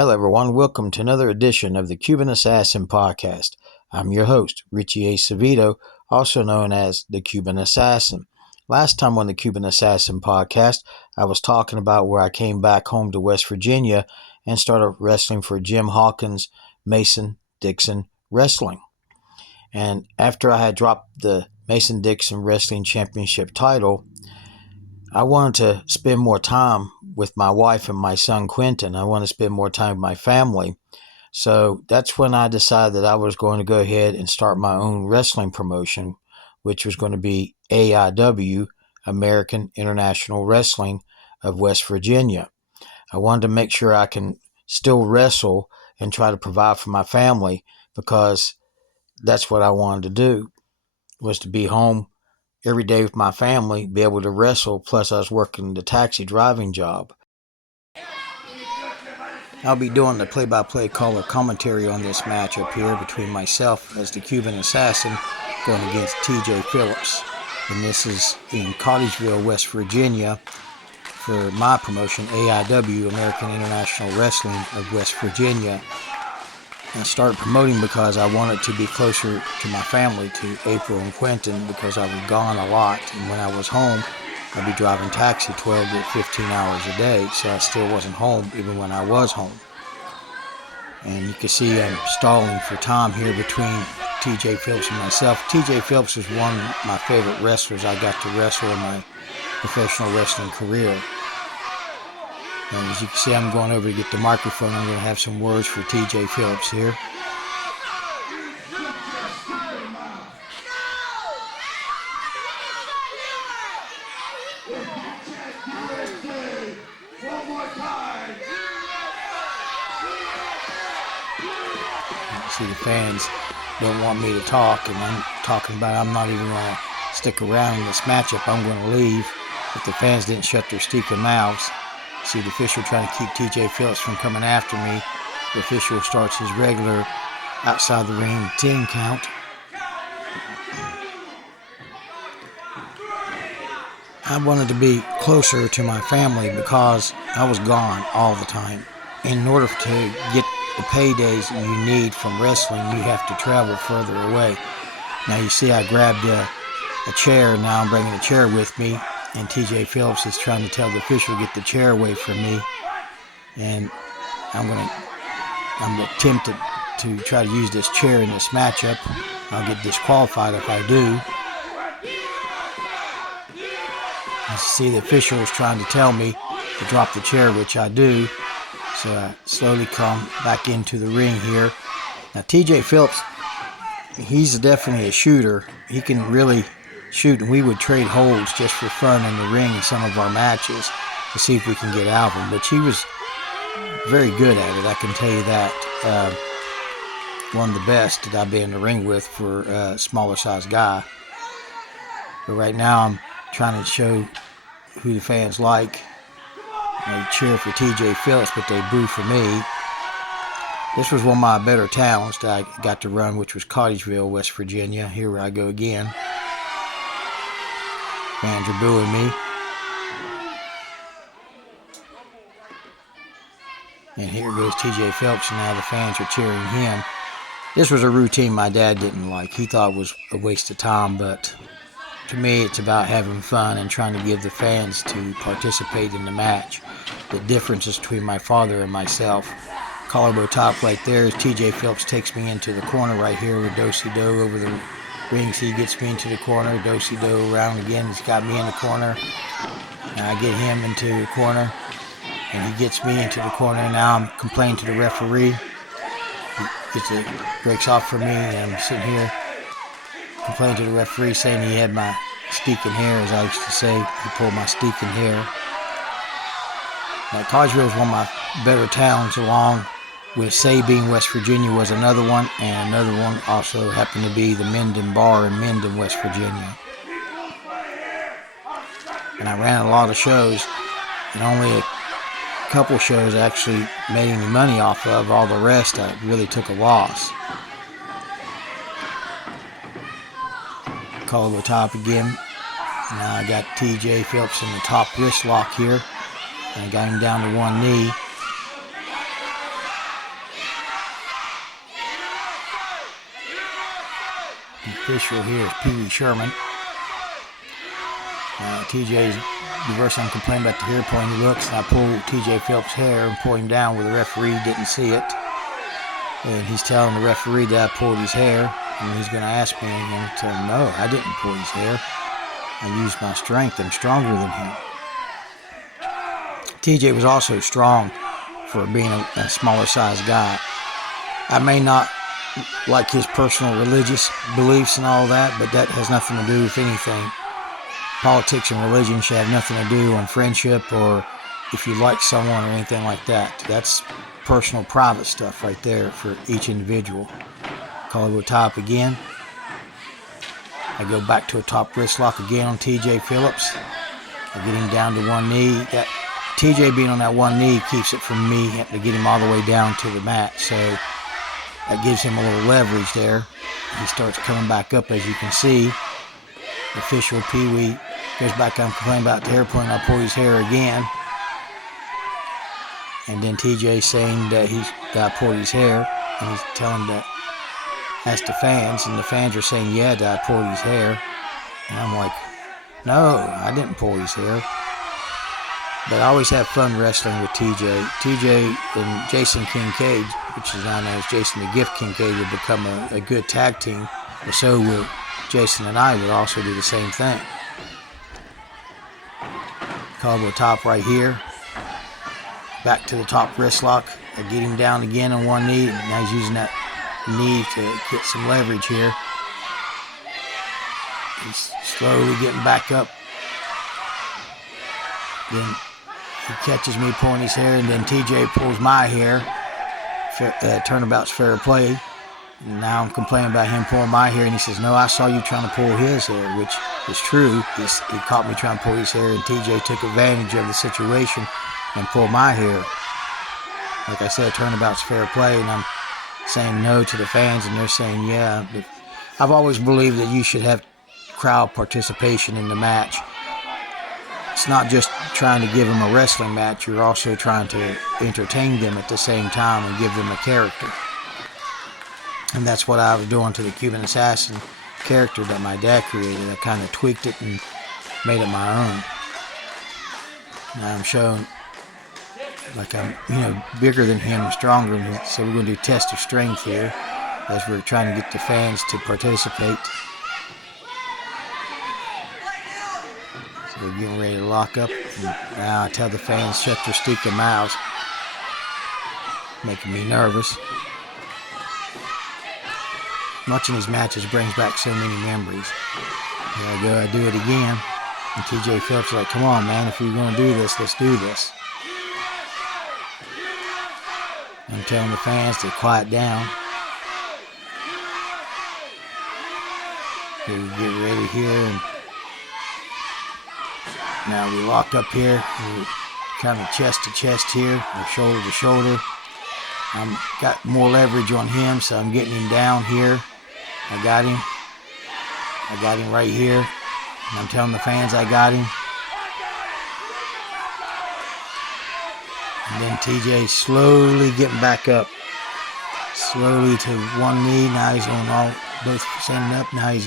Hello, everyone. Welcome to another edition of the Cuban Assassin Podcast. I'm your host, Richie Acevedo, also known as the Cuban Assassin. Last time on the Cuban Assassin Podcast, I was talking about where I came back home to West Virginia and started wrestling for Jim Hawkins' Mason-Dixon Wrestling. And after I had dropped the Mason-Dixon Wrestling Championship title, I wanted to spend more time with my wife and my son Quentin. I wanted to spend more time with my family. So that's when I decided that I was going to go ahead and start my own wrestling promotion, which was going to be AIW, American International Wrestling of West Virginia. I wanted to make sure I can still wrestle and try to provide for my family, because that's what I wanted to do, was to be home every day with my family, be able to wrestle, plus I was working the taxi driving job. I'll be doing the play-by-play caller commentary on this match up here between myself as the Cuban Assassin going against TJ Phillips. And this is in Cottageville, West Virginia for my promotion, AIW, American International Wrestling of West Virginia. I started promoting because I wanted to be closer to my family, to April and Quentin, because I was gone a lot. And when I was home, I'd be driving taxi 12 to 15 hours a day, so I still wasn't home even when I was home. And you can see I'm stalling for time here between TJ Phillips and myself. TJ Phillips is one of my favorite wrestlers I got to wrestle in my professional wrestling career. And as you can see, I'm going over to get the microphone. I'm going to have some words for TJ Phillips here. You see, the fans don't want me to talk, and I'm talking about I'm not even going to stick around in this matchup. I'm going to leave if the fans didn't shut their stinking mouths. See the official trying to keep TJ Phillips from coming after me. The official starts his regular outside the ring 10 count. I wanted to be closer to my family because I was gone all the time. In order to get the paydays you need from wrestling, you have to travel further away. Now you see I grabbed a chair, and now I'm bringing a chair with me. And TJ Phillips is trying to tell the official to get the chair away from me. And I'm tempted to try to use this chair in this matchup. I'll get disqualified if I do. As you see, the official is trying to tell me to drop the chair, which I do. So I slowly come back into the ring here. Now TJ Phillips, he's definitely a shooter. He can really shoot, and we would trade holds just for fun in the ring in some of our matches to see if we can get out of him. But he was very good at it, I can tell you that. One of the best that I've been in the ring with for a smaller size guy. But right now I'm trying to show who the fans like. They cheer for TJ Phillips, but they boo for me. This was one of my better towns that I got to run, which was Cottageville, West Virginia. Here I go again. Fans are booing me. And here goes TJ Phillips, and now the fans are cheering him. This was a routine my dad didn't like. He thought it was a waste of time, but to me it's about having fun and trying to give the fans to participate in the match. The differences between my father and myself. Collarbone top right there as TJ Phillips takes me into the corner right here with Do-si-do over the ring. So he gets me into the corner. Do-si-do around again. He's got me in the corner. And I get him into the corner. And he gets me into the corner. Now I'm complaining to the referee. He breaks off for me, and I'm sitting here complaining to the referee, saying he had my stinking hair, as I used to say. He pulled my stinking hair. Now, Cottageville is one of my better towns, along with Sabine, West Virginia was another one, and another one also happened to be the Minden Bar in Minden, West Virginia. And I ran a lot of shows, and only a couple shows I actually made any money off of. All the rest I really took a loss. Call the top again. Now I got TJ Phillips in the top wrist lock here. And I got him down to one knee. The official here is Pee Wee Sherman. TJ's reversing. I'm complaining about the hair pulling. He looks, and I pull TJ Phillips' hair and pull him down where the referee didn't see it. And he's telling the referee that I pulled his hair, and he's going to ask me, and I'm going to tell him, no, I didn't pull his hair. I used my strength. I'm stronger than him. TJ was also strong for being a smaller sized guy. I may not like his personal religious beliefs and all that, but that has nothing to do with anything. Politics and religion should have nothing to do on friendship or if you like someone or anything like that. That's personal, private stuff right there for each individual. Collar top again. I go back to a top wrist lock again on TJ Phillips. I get him down to one knee. That TJ being on that one knee keeps it from me having to get him all the way down to the mat. So that gives him a little leverage there. He starts coming back up, as you can see. Official Pee Wee goes back. I'm complaining about the hair pulling. I pull his hair again. And then TJ saying that I pulled his hair. And he's telling that, ask the fans. And the fans are saying, yeah, that I pulled his hair. And I'm like, no, I didn't pull his hair. But I always have fun wrestling with TJ. TJ and Jason Kincaid, which is now known as Jason the Gift Kincaid, would become a good tag team. But so will Jason and I would also do the same thing. Collar top right here. Back to the top wrist lock. I get him down again on one knee. Now he's using that knee to get some leverage here. He's slowly getting back up. Then he catches me pulling his hair, and then TJ pulls my hair. Turnabout's fair play. And now I'm complaining about him pulling my hair, and he says, no, I saw you trying to pull his hair, which is true. He caught me trying to pull his hair, and TJ took advantage of the situation and pulled my hair. Like I said, turnabout's fair play, and I'm saying no to the fans, and they're saying yeah. But I've always believed that you should have crowd participation in the match. It's not just trying to give them a wrestling match, you're also trying to entertain them at the same time and give them a character. And that's what I was doing to the Cuban Assassin character that my dad created. I kind of tweaked it and made it my own. Now I'm showing like I'm, bigger than him, stronger than him. So we're going to do test of strength here as we're trying to get the fans to participate. So we're getting ready to lock up. And now I tell the fans, shut their stinking mouths. Making me nervous. Watching these matches brings back so many memories. Here I go, I do it again. And TJ Phillips is like, come on, man, if you're going to do this, let's do this. I'm telling the fans to quiet down. Okay, we get ready here. And now we lock up here. We're kind of chest to chest here, or shoulder to shoulder. I've got more leverage on him, so I'm getting him down here. I got him right here. And I'm telling the fans I got him. And then TJ slowly getting back up. Slowly to one knee. Now he's on both standing up. Now he's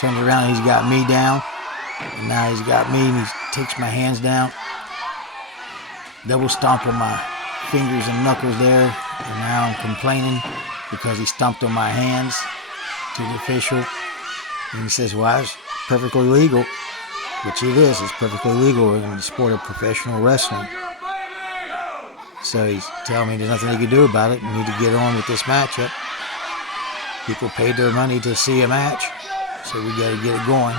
turned around and he's got me down. And now he's got me and he takes my hands down. Double stomp on my fingers and knuckles there. And now I'm complaining because he stomped on my hands to the official. And he says, well, it's perfectly legal. Which it is. It's perfectly legal in the sport of professional wrestling. So he's telling me there's nothing he can do about it. We need to get on with this matchup. People paid their money to see a match. So we got to get it going.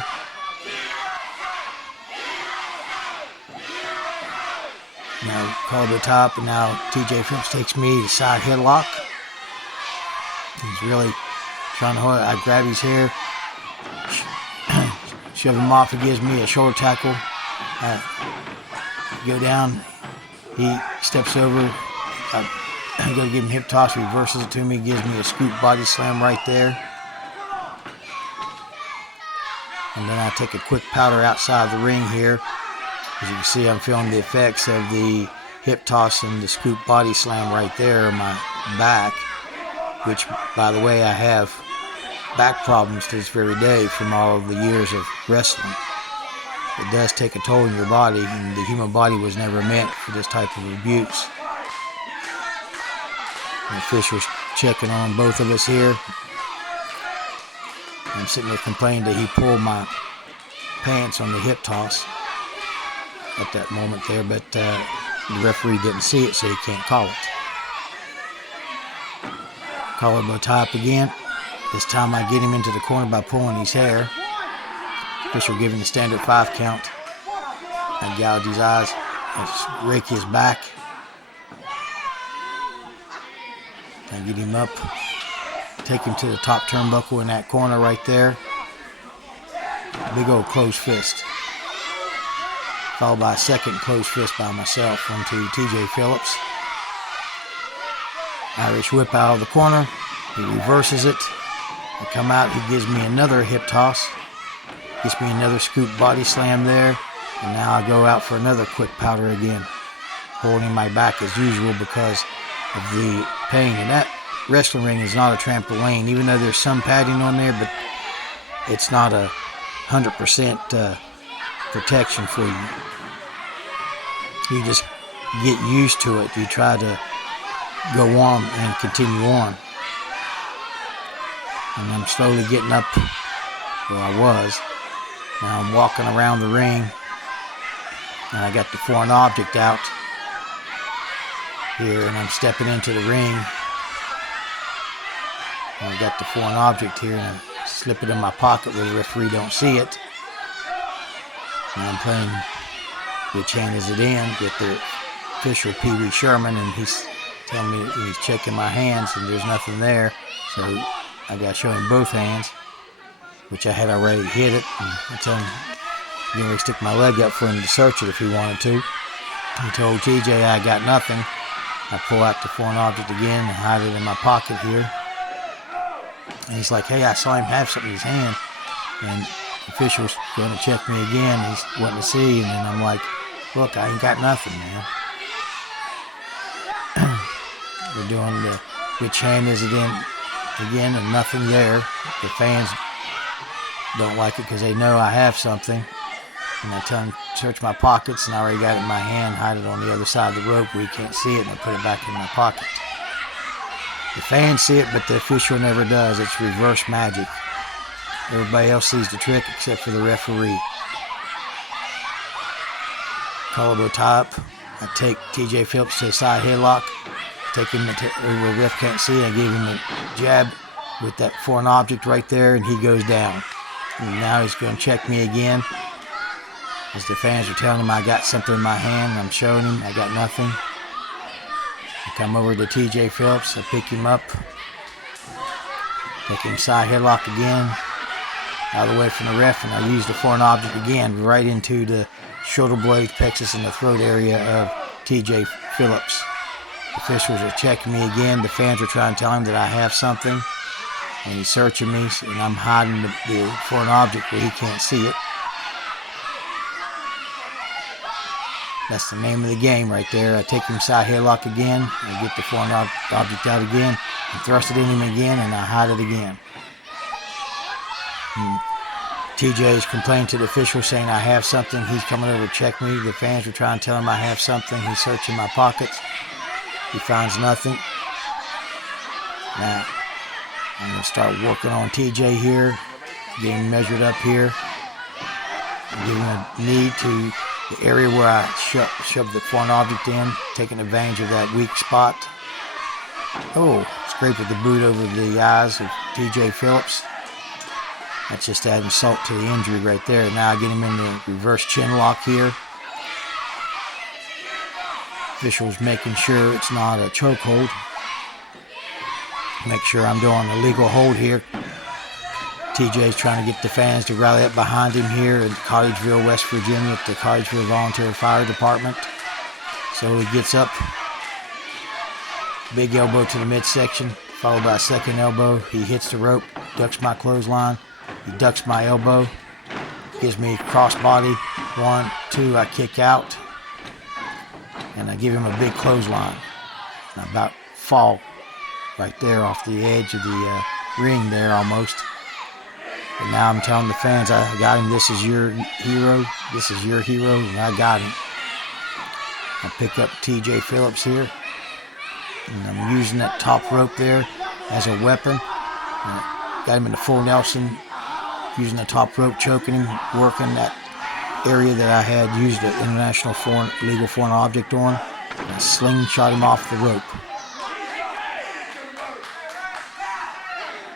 Now call the top, and now TJ Phillips takes me to side headlock. He's really trying to hold it. I grab his hair, shove him off. He gives me a shoulder tackle. I go down. He steps over. I go to give him hip toss. Reverses it to me. Gives me a scoop body slam right there. And then I take a quick powder outside the ring here. As you can see, I'm feeling the effects of the hip toss and the scoop body slam right there on my back. Which, by the way, I have back problems to this very day from all of the years of wrestling. It does take a toll on your body, and the human body was never meant for this type of abuse. The official's checking on both of us here. I'm sitting there complaining that he pulled my pants on the hip toss at that moment there, but the referee didn't see it, so he can't call it. Collarbone tie up again. This time I get him into the corner by pulling his hair. Official giving the standard 5 count. I gouge his eyes. I rake his back. I get him up. Take him to the top turnbuckle in that corner right there. Big old closed fist. Followed by a second closed fist by myself onto TJ Phillips. Irish whip out of the corner. He reverses it. I come out. He gives me another hip toss. Gets me another scoop body slam there. And now I go out for another quick powder again. Holding my back as usual because of the pain. And that wrestling ring is not a trampoline. Even though there's some padding on there, but it's not 100% protection for you. You just get used to it. You try to go on and continue on. And I'm slowly getting up where I was. Now I'm walking around the ring, and I got the foreign object out here, and I'm stepping into the ring. And I got the foreign object here, and I slip it in my pocket where the referee don't see it. And I'm playing which hand is it in with the official Pee Wee Sherman, and he's telling me he's checking my hands, and there's nothing there. So I got to show him both hands, which I had already hit it. And I tell him, you know, stick my leg up for him to search it if he wanted to. He told TJ I got nothing. I pull out the foreign object again and hide it in my pocket here. And he's like, hey, I saw him have something in his hand. And the official's going to check me again. He's wanting to see. And then I'm like, look, I ain't got nothing, man. We're doing the which hand is it in again, and nothing there. The fans don't like it because they know I have something. And I tell them, search my pockets, and I already got it in my hand, hide it on the other side of the rope where you can't see it, and I put it back in my pocket. The fans see it, but the official never does. It's reverse magic. Everybody else sees the trick except for the referee. Collarbone tie up. I take TJ Phillips to the side headlock. Take him where the ref can't see it. I gave him a jab with that foreign object right there, and he goes down. And now he's going to check me again. As the fans are telling him I got something in my hand, I'm showing him I got nothing. I come over to TJ Phillips, I pick him up, take him side headlock again, out of the way from the ref, and I use the foreign object again right into the shoulder blade, plexus, and the throat area of TJ Phillips. The officials are checking me again. The fans are trying to tell him that I have something, and he's searching me, and I'm hiding the foreign object where he can't see it. That's the name of the game right there. I take him side headlock again. I get the foreign object out again and thrust it in him again, and I hide it again. TJ is complaining to the official saying I have something. He's coming over to check me. The fans are trying to tell him I have something. He's searching my pockets. He finds nothing. Now, I'm going to start working on TJ here. Getting measured up here. Giving a knee to the area where I shoved the foreign object in, taking advantage of that weak spot. Oh, scraped with the boot over the eyes of TJ Phillips. That's just adding salt to the injury right there. Now I get him in the reverse chin lock here. Officials making sure it's not a chokehold. Make sure I'm doing a legal hold here. TJ's trying to get the fans to rally up behind him here in Collegeville, West Virginia at the Collegeville Volunteer Fire Department. So he gets up. Big elbow to the midsection, followed by a second elbow. He hits the rope, ducks my clothesline. He ducks my elbow. Gives me crossbody. 1, 2, I kick out. And I give him a big clothesline. And I about fall right there off the edge of the ring there almost. But now I'm telling the fans, I got him. This is your hero. This is your hero, and I got him. I pick up T.J. Phillips here, and I'm using that top rope there as a weapon. Got him in the full Nelson, using the top rope, choking him, working that area that I had used an international legal foreign object on. And I slingshot him off the rope.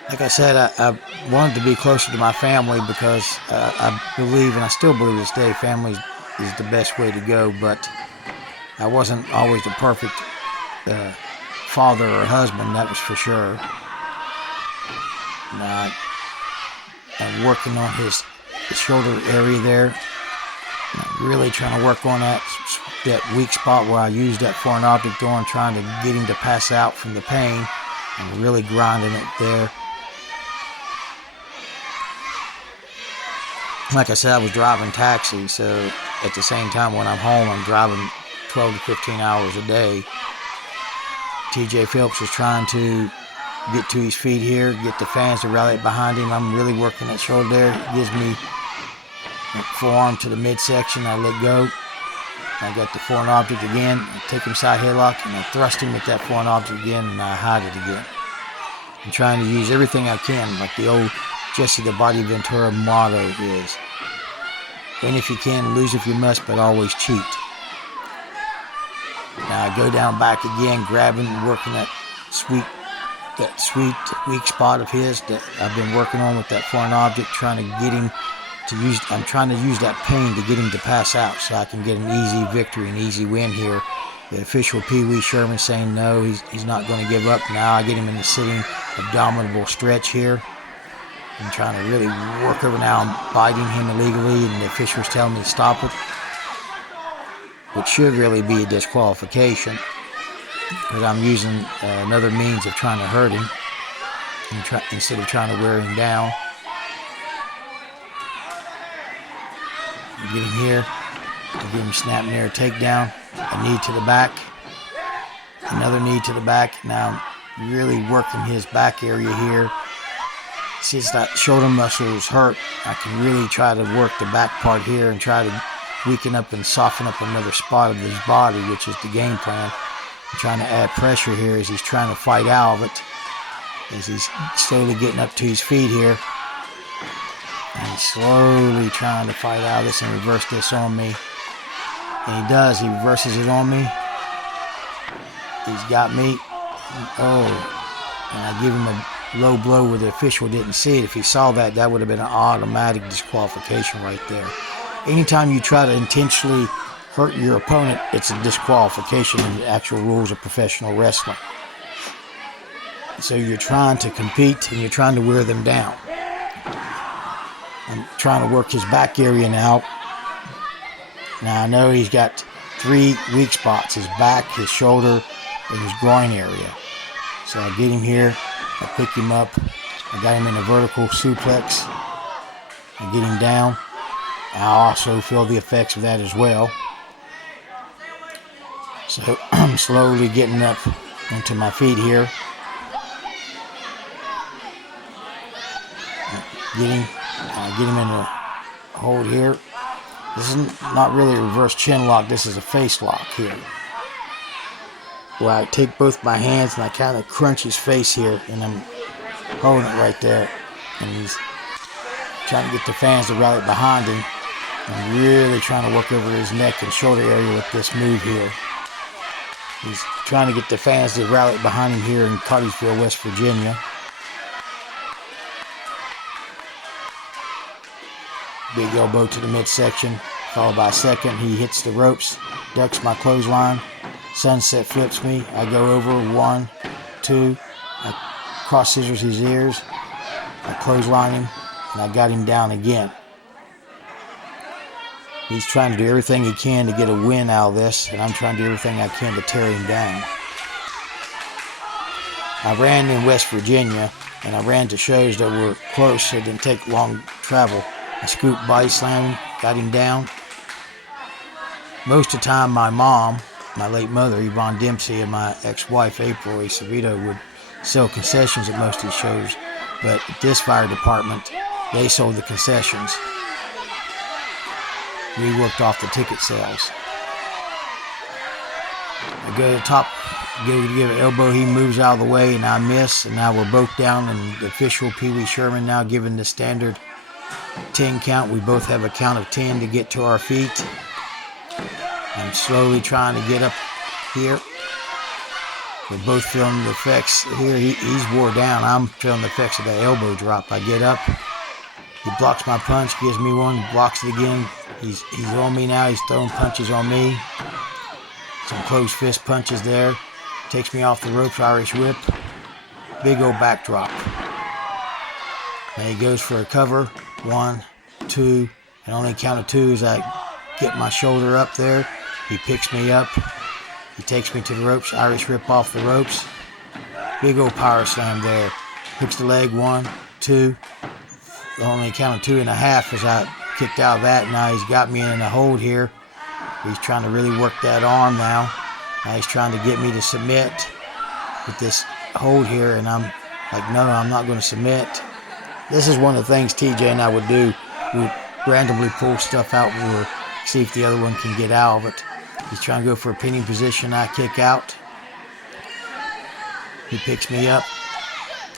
Like I said, I wanted to be closer to my family because I believe, and I still believe this day, family is the best way to go. But I wasn't always the perfect father or husband, that was for sure. And I'm working on his shoulder area there. I'm really trying to work on that weak spot where I used that foreign object on, trying to get him to pass out from the pain, and really grinding it there. Like I said, I was driving taxi, so at the same time when I'm home, I'm driving 12 to 15 hours a day. T.J. Phillips was trying to get to his feet here, get the fans to rally behind him. I'm really working that shoulder there. It gives me a forearm to the midsection. I let go. I got the foreign object again. I take him side headlock, and I thrust him with that foreign object again, and I hide it again. I'm trying to use everything I can, like the old Jesse the Body Ventura motto is. Win if you can, lose if you must, but always cheat. Now I go down back again, grabbing and working that sweet weak spot of his that I've been working on with that foreign object, trying to get him to use. I'm trying to use that pain to get him to pass out so I can get an easy victory, an easy win here. The official Pee Wee Sherman saying no, he's not going to give up. Now I get him in the sitting abdominal stretch here. I'm trying to really work over now. I'm biting him illegally, and the official's telling me to stop it, which should really be a disqualification because I'm using another means of trying to hurt him instead of trying to wear him down. Get him here. I get him snapping there, takedown, a knee to the back, another knee to the back. Now I'm really working his back area here. Since that shoulder muscle is hurt, I can really try to work the back part here and try to weaken up and soften up another spot of his body, which is the game plan. I'm trying to add pressure here as he's trying to fight out of it, as he's slowly getting up to his feet here. And he's slowly trying to fight out of this and reverse this on me. And he does. He reverses it on me. He's got me. Oh. And I give him a low blow where the official didn't see it. If he saw that, that would have been an automatic disqualification right there. Anytime you try to intentionally hurt your opponent, it's a disqualification in the actual rules of professional wrestling. So you're trying to compete and you're trying to wear them down. I'm trying to work his back area now. Now I know he's got 3 weak spots: his back, his shoulder, and his groin area. So I get him here, I pick him up, I got him in a vertical suplex, I get him down. I also feel the effects of that as well. So I'm slowly getting up onto my feet here. Get him in a hold here. This is not really a reverse chin lock, this is a face lock here, where I take both my hands and I kind of crunch his face here, and I'm holding it right there. And he's trying to get the fans to rally behind him. I'm really trying to work over his neck and shoulder area with this move here. He's trying to get the fans to rally behind him here in Cartersville, West Virginia. Big elbow to the midsection, followed by a second. He hits the ropes, ducks my clothesline. Sunset flips me. I go over 1, 2. I cross scissors his ears. I clothesline him, and I got him down again. He's trying to do everything he can to get a win out of this, and I'm trying to do everything I can to tear him down. I ran in West Virginia, and I ran to shows that were close, so it didn't take long travel. I scooped body slam him, got him down. Most of the time, my mom, my late mother, Yvonne Dempsey, and my ex-wife, April Acevedo, would sell concessions at most of these shows. But at this fire department, They sold the concessions. We worked off the ticket sales. I go to the top, go to give an elbow, he moves out of the way, and I miss, and now we're both down, and the official Pee Wee Sherman now giving the standard 10 count. We both have a count of 10 to get to our feet. I'm slowly trying to get up here. We're both feeling the effects here. He's wore down. I'm feeling the effects of that elbow drop. I get up. He blocks my punch, gives me one, blocks it again. He's on me now. He's throwing punches on me. Some closed fist punches there. Takes me off the ropes, Irish whip. Big old backdrop. And he goes for a cover. 1, 2, and only count of 2 as I get my shoulder up there. He picks me up. He takes me to the ropes, Irish whip off the ropes. Big old power slam there. Hooks the leg, 1, 2. Only count of 2.5 as I kicked out of that. Now he's got me in a hold here. He's trying to really work that arm now. Now he's trying to get me to submit with this hold here, and I'm like, no, I'm not going to submit. This is one of the things TJ and I would do. We would randomly pull stuff out. We would see if the other one can get out of it. He's trying to go for a pinning position. I kick out. He picks me up.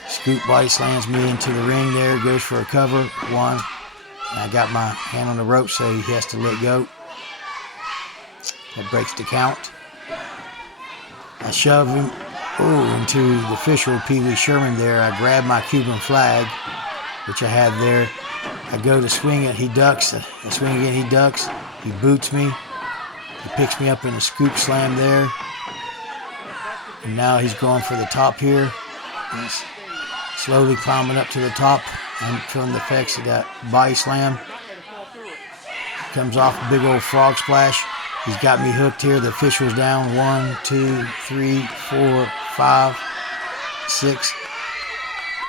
Scoop body slams me into the ring there. Goes for a cover. 1. I got my hand on the rope, so he has to let go. That breaks the count. I shove him into the official Pee Wee Sherman there. I grab my Cuban flag, which I had there. I go to swing it. He ducks. I swing again. He ducks. He boots me. He picks me up in a scoop slam there. And now he's going for the top here. He's slowly climbing up to the top. I'm feeling the effects of that body slam. Comes off a big old frog splash. He's got me hooked here. The official's down. 1, 2, 3, 4, 5, 6.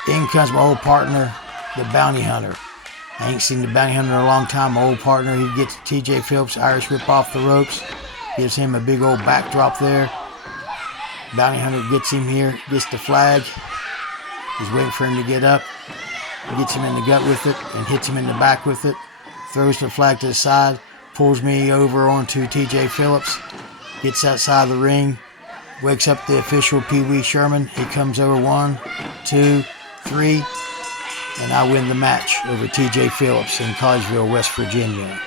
In comes my old partner, the bounty hunter. I ain't seen the bounty hunter in a long time. My old partner, he gets TJ Phillips, Irish whip off the ropes. Gives him a big old backdrop there. Bounty hunter gets him here, gets the flag. He's waiting for him to get up. Gets him in the gut with it and hits him in the back with it. Throws the flag to the side. Pulls me over onto TJ Phillips. Gets outside the ring. Wakes up the official Pee Wee Sherman. He comes over 1, 2, 3. And I win the match over TJ Phillips in Collegeville, West Virginia.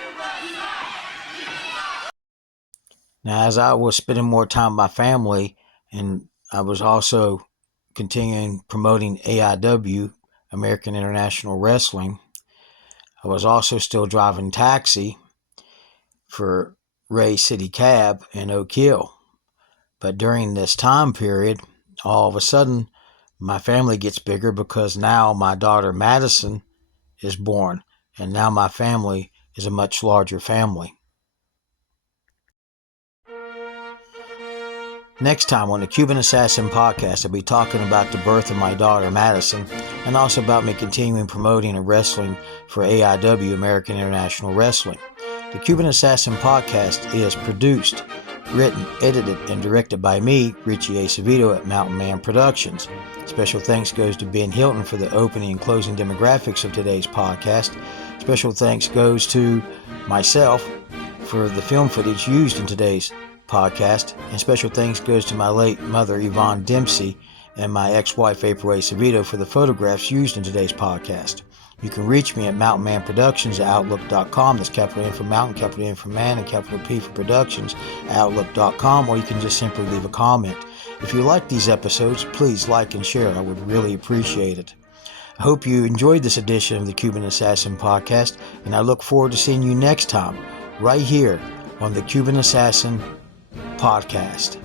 Now, as I was spending more time with my family, and I was also continuing promoting AIW, American International Wrestling, I was also still driving taxi for Ray City Cab in Oak Hill. But during this time period, all of a sudden, my family gets bigger because now my daughter Madison is born, and now my family is a much larger family. Next time on the Cuban Assassin podcast, I'll be talking about the birth of my daughter Madison, and also about me continuing promoting and wrestling for AIW, American International Wrestling. The Cuban Assassin podcast is produced, written, edited, and directed by me, Richie Acevedo at Mountain Man Productions. Special thanks goes to Ben Hilton for the opening and closing demographics of today's podcast. Special thanks goes to myself for the film footage used in today's podcast. And special thanks goes to my late mother, Yvonne Dempsey, and my ex-wife, April Acevedo, for the photographs used in today's podcast. You can reach me at Mountain Man Productions at Outlook.com. That's capital M for Mountain, capital N for Man, and capital P for Productions at Outlook.com, or you can just simply leave a comment. If you like these episodes, please like and share. I would really appreciate it. I hope you enjoyed this edition of the Cuban Assassin podcast, and I look forward to seeing you next time, right here on the Cuban Assassin podcast.